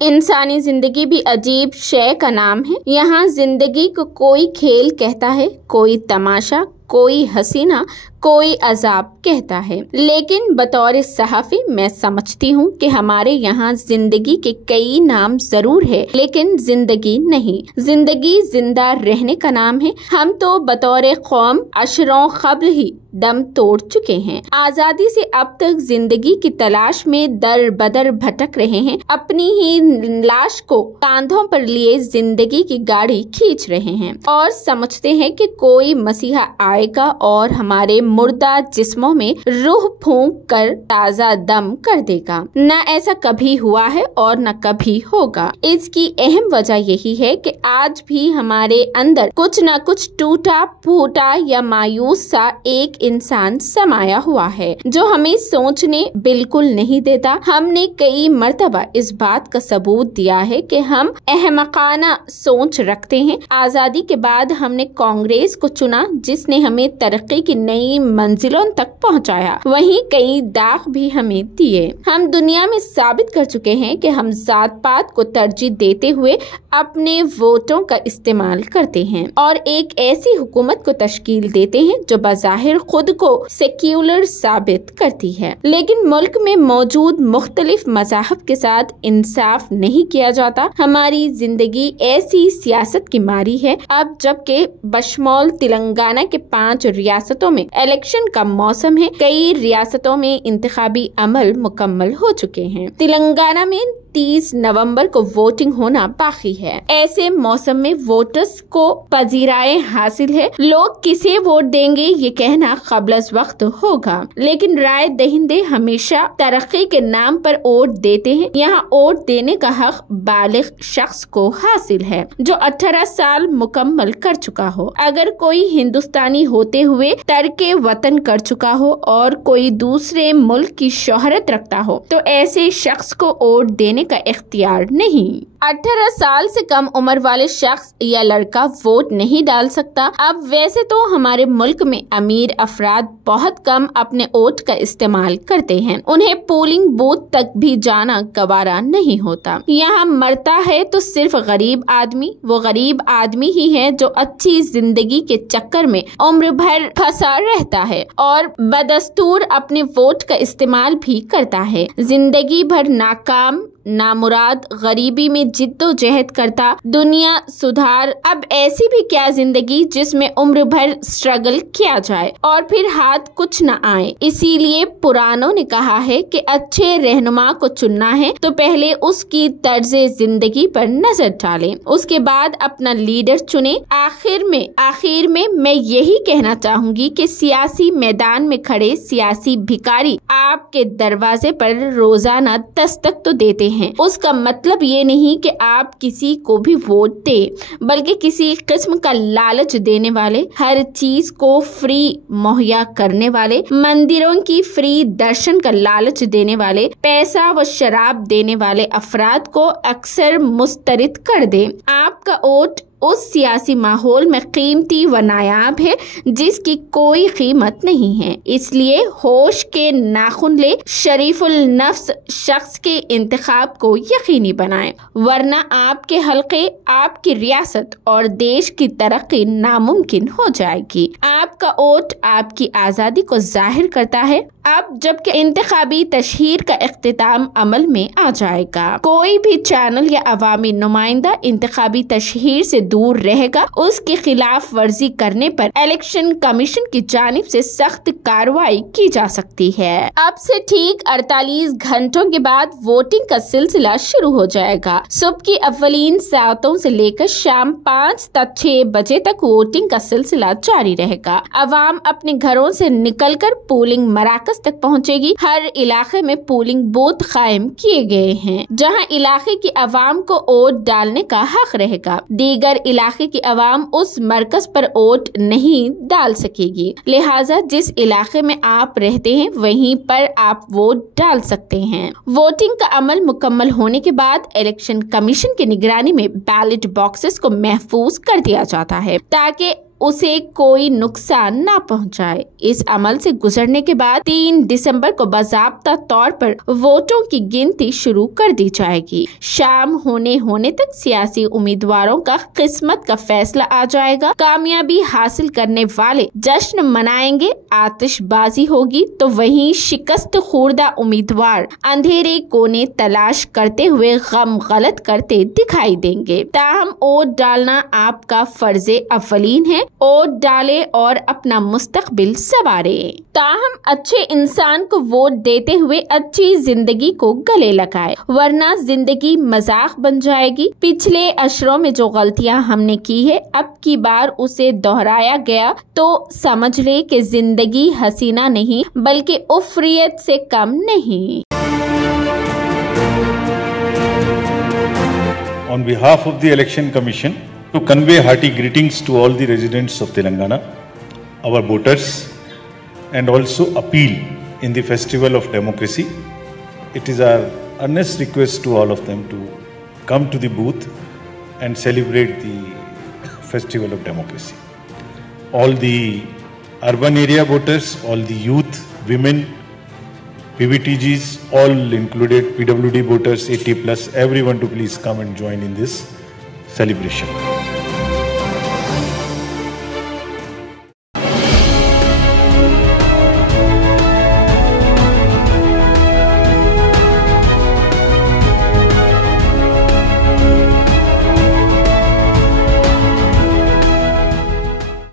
इंसानी जिंदगी भी अजीब शय का नाम है। यहाँ जिंदगी को कोई खेल कहता है, कोई तमाशा, कोई हसीना, कोई अजाब कहता है। लेकिन बतौर सहाफी मैं समझती हूँ कि हमारे यहाँ जिंदगी के कई नाम जरूर है, लेकिन जिंदगी नहीं। जिंदगी जिंदा रहने का नाम है। हम तो बतौर कौम अशरों क़ब्ल ही दम तोड़ चुके हैं। आजादी से अब तक जिंदगी की तलाश में दर बदर भटक रहे हैं। अपनी ही लाश को कांधों पर लिए जिंदगी की गाड़ी खींच रहे हैं और समझते हैं कि कोई मसीहा आएगा और हमारे मुर्दा जिस्मों में रूह फूंक कर ताजा दम कर देगा। न ऐसा कभी हुआ है और न कभी होगा। इसकी अहम वजह यही है कि आज भी हमारे अंदर कुछ न कुछ टूटा फूटा या मायूस सा एक इंसान समाया हुआ है जो हमें सोचने बिल्कुल नहीं देता। हमने कई मर्तबा इस बात का सबूत दिया है कि हम अहमकाना सोच रखते हैं। आजादी के बाद हमने कांग्रेस को चुना जिसने हमें तरक्की की नई मंजिलों तक पहुंचाया। वहीं कई दाग भी हमें दिए। हम दुनिया में साबित कर चुके हैं कि हम जात पात को तरजीह देते हुए अपने वोटों का इस्तेमाल करते हैं और एक ऐसी हुकूमत को तश्कील देते हैं जो बज़ाहिर खुद को सेक्युलर साबित करती है, लेकिन मुल्क में मौजूद मुख्तलिफ मज़ाहब के साथ इंसाफ नहीं किया जाता। हमारी जिंदगी ऐसी सियासत की मारी है। अब जबकि बशमौल तेलंगाना के 5 रियासतों में इलेक्शन का मौसम है, कई रियासतों में इंतखाबी अमल मुकम्मल हो चुके हैं। तेलंगाना में 30 नवंबर को वोटिंग होना बाकी है। ऐसे मौसम में वोटर्स को पजीराए हासिल है। लोग किसे वोट देंगे ये कहना क़ब्ल वक्त होगा, लेकिन राय दहिंदे हमेशा तरक्की के नाम पर वोट देते हैं। यहाँ वोट देने का हक बालिग शख्स को हासिल है जो 18 साल मुकम्मल कर चुका हो। अगर कोई हिंदुस्तानी होते हुए तर्के वतन कर चुका हो और कोई दूसरे मुल्क की शोहरत रखता हो तो ऐसे शख्स को वोट देने का इख्तियार नहीं। 18 साल से कम उम्र वाले शख्स या लड़का वोट नहीं डाल सकता। अब वैसे तो हमारे मुल्क में अमीर अफराद बहुत कम अपने वोट का इस्तेमाल करते हैं। उन्हें पोलिंग बूथ तक भी जाना गवारा नहीं होता। यहाँ मरता है तो सिर्फ गरीब आदमी। वो गरीब आदमी ही है जो अच्छी जिंदगी के चक्कर में उम्र भर फंसा रहता है और बदस्तूर अपने वोट का इस्तेमाल भी करता है। जिंदगी भर नाकाम नामुराद गरीबी में जिद्दोजहद करता दुनिया सुधार। अब ऐसी भी क्या जिंदगी जिसमें उम्र भर स्ट्रगल किया जाए और फिर हाथ कुछ न आए। इसीलिए पुरानों ने कहा है कि अच्छे रहनुमा को चुनना है तो पहले उसकी तर्जे जिंदगी पर नजर डालें, उसके बाद अपना लीडर चुने। आखिर में मैं यही कहना चाहूंगी कि सियासी मैदान में खड़े सियासी भिखारी आपके दरवाजे पर रोजाना दस्तक तो देते हैं। उसका मतलब ये नहीं कि आप किसी को भी वोट दे, बल्कि किसी किस्म का लालच देने वाले, हर चीज को फ्री मुहैया करने वाले, मंदिरों की फ्री दर्शन का लालच देने वाले, पैसा व शराब देने वाले अफराद को अक्सर मुस्तरद कर दे। आपका वोट उस सियासी माहौल में कीमती व नायाब है जिसकी कोई कीमत नहीं है। इसलिए होश के नाखून ले, शरीफुल नफ्स शख्स के इंतखाब को यकीनी बनाएं, वरना आपके हल्के, आपकी रियासत और देश की तरक्की नामुमकिन हो जाएगी। आपका वोट आपकी आज़ादी को जाहिर करता है। अब जबकि इंतखाबी तशहीर का इख्तिताम अमल में आ जाएगा, कोई भी चैनल या अवामी नुमाइंदा इंतखाबी तशहीर से दूर रहेगा। उसकी खिलाफ वर्जी करने पर इलेक्शन कमीशन की जानिब से सख्त कार्रवाई की जा सकती है। अब से ठीक 48 घंटों के बाद वोटिंग का सिलसिला शुरू हो जाएगा। सुबह की अव्वलीन सातों से लेकर शाम 5 तक 6 बजे तक वोटिंग का सिलसिला जारी रहेगा। अवाम अपने घरों से निकलकर पोलिंग मराकज तक पहुंचेगी। हर इलाके में पोलिंग बूथ कायम किए गए हैं जहां इलाके की अवाम को वोट डालने का हक रहेगा। दीगर इलाके की अवाम उस मरकज पर वोट नहीं डाल सकेगी, लिहाजा जिस इलाके में आप रहते हैं वहीं पर आप वोट डाल सकते हैं। वोटिंग का अमल मुकम्मल होने के बाद इलेक्शन कमीशन की निगरानी में बैलेट बॉक्सेस को महफूज कर दिया जाता है ताकि उसे कोई नुकसान ना पहुंचाए। इस अमल से गुजरने के बाद 3 दिसंबर को बाज़ाब्ता तौर पर वोटों की गिनती शुरू कर दी जाएगी। शाम होने तक सियासी उम्मीदवारों का किस्मत का फैसला आ जाएगा। कामयाबी हासिल करने वाले जश्न मनाएंगे, आतिशबाजी होगी, तो वहीं शिकस्त खुर्दा उम्मीदवार अंधेरे कोने तलाश करते हुए गम गलत करते दिखाई देंगे। ताहम वोट डालना आपका फर्जे अव्वलीन है। वोट डाले और अपना मुस्तकबिल संवारे। ताहम अच्छे इंसान को वोट देते हुए अच्छी जिंदगी को गले लगाए, वरना जिंदगी मजाक बन जाएगी। पिछले अशरों में जो गलतियां हमने की है, अब की बार उसे दोहराया गया तो समझ ले कि जिंदगी हसीना नहीं बल्कि उफ्रियत से कम नहीं। On behalf of the Election Commission, to convey hearty greetings to all the residents of Telangana, our voters, and also appeal in the festival of democracy. It is our earnest request to all of them to come to the booth and celebrate the festival of democracy. All the urban area voters, all the youth, women, PVTGs, all included, PWD voters, 80+, everyone to please come and join in this celebration.